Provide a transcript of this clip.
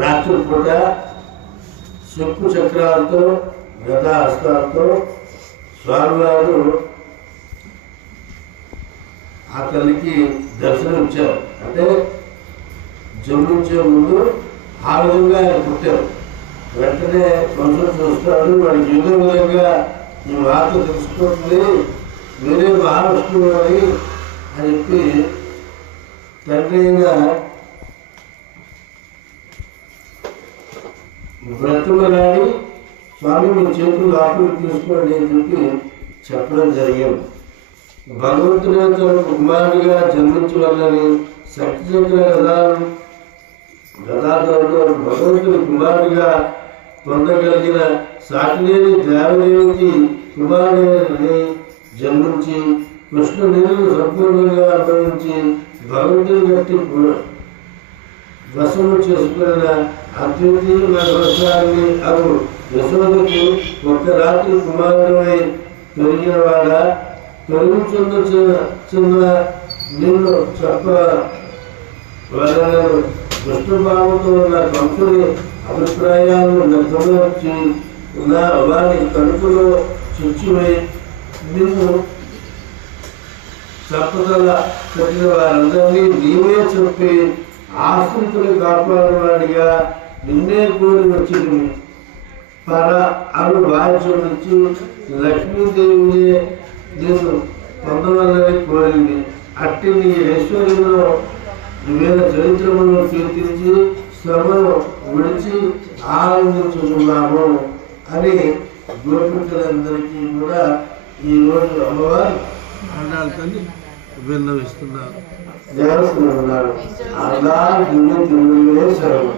రాత్రి పూట శంకు చక్రాలతో గదా హస్తాలతో స్వామివారు ఆ తల్లికి దర్శనం ఇచ్చారు. అంటే జన్మించే ముందు ఆ విధంగా ఆయన పుట్టారు. వెంటనే మనుషులు చూస్తాడు, వాడికి ఏదో విధంగా ఈ వార్త తెలుసుకుంటుంది, వేరే మహావిష్ణువు అని చెప్పి తండ్రి అయిన బ్రతుమలాడి స్వామి మీ చేతులు ఆకులు తీసుకోండి అని చెప్పి చెప్పడం జరిగింది. భగవంతుని తన కుమారుడిగా జన్మించవల్లని సత్యచక్ర గదాధరుడు భగవంతుని కుమారుడిగా పొందగలిగిన సాటిలేని దేవదేవికి కుమారుడిని జన్మించి కృష్ణ నీళ్ళు సంపూర్ణంగా అనుభవించి భగవంతుని గట్టి వశము చేసుకున్న అద్వితీయ వ్యవసాయాన్ని అవు యశోదకి ఒక రాత్రి కుమారుడై పెరిగిన వాడ పెరుగుతున్న చిన్న నిన్ను చెప్ప వాళ్ళను దుష్టభావంతో ఉన్న కంసుని అభిప్రాయాలను వ్యక్తమర్చి ఉన్న వారి కడుపులో చుచ్చువై నిన్ను చెప్పగల పెట్టిన వారందరినీ నీవే చెప్పి ఆశ్రితులు కాపాడేవాడిగా నిన్నే కోరి వచ్చింది. పర అను బాధ్యం నుంచి లక్ష్మీదేవిని నేను పొందవాలని కోరింది. అట్టి నీ ఐశ్వర్యంలో వేల చరిత్రములను కీర్తించి శ్రమను విడిచి ఆనందించుకున్నాము అని గోపికలందరికీ కూడా ఈరోజు అమ్మవారు అండాలతోని విన్నవిస్తున్నారు. జయస్తున్నారు. అలా దివ్య తిరుమలే సెలవు.